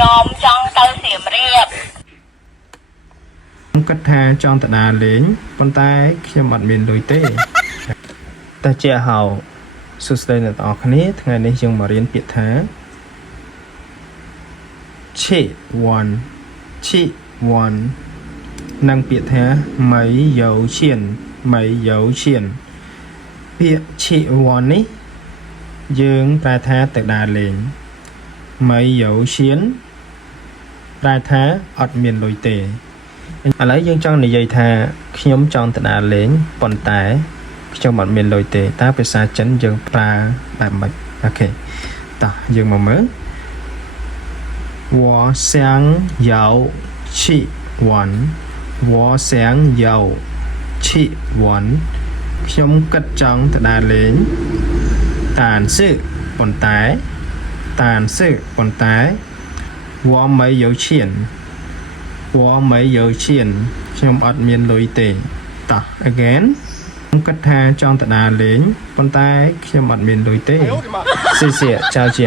ខ្ញុំចង់ទៅសៀមរាប គិតថាចង់ទៅដើរលេងប៉ុន្តែខ្ញុំអត់មានលុយទេតែជាហៅសួស្តីអ្នកទាំងអស់គ្នាថ្ងៃនេះយើងមករៀនពាក្យថាឈីវ៉ាន់និងពាក្យថាម៉ៃយោឈៀនពាក្យឈីវ៉ាន់នេះយើងប្រែថាទៅដើរលេងម៉ៃយោឈៀនប្រែថាអត់មានលុយទេឥឡូវយើងចង់និយាយថាខ្ញុំចង់ទៅដើរលេងប៉ុន្តែខ្ញុំអត់មានលុយទេតើភាសាចិនយើងប្រើបែបម៉េចអូខេតោះយើងមកមើល我想要去玩ខ្ញុំគិតចង់ទៅដើរលេងតានសឺប៉ុន្តែ我没有钱ខ្ញុំអត់មានលុយទេតោះ again ខ្ញុំគិតថាចង់ទៅដើរលេងប៉ុន្តែខ្ញុំអត់មានលុយទេ谢谢再见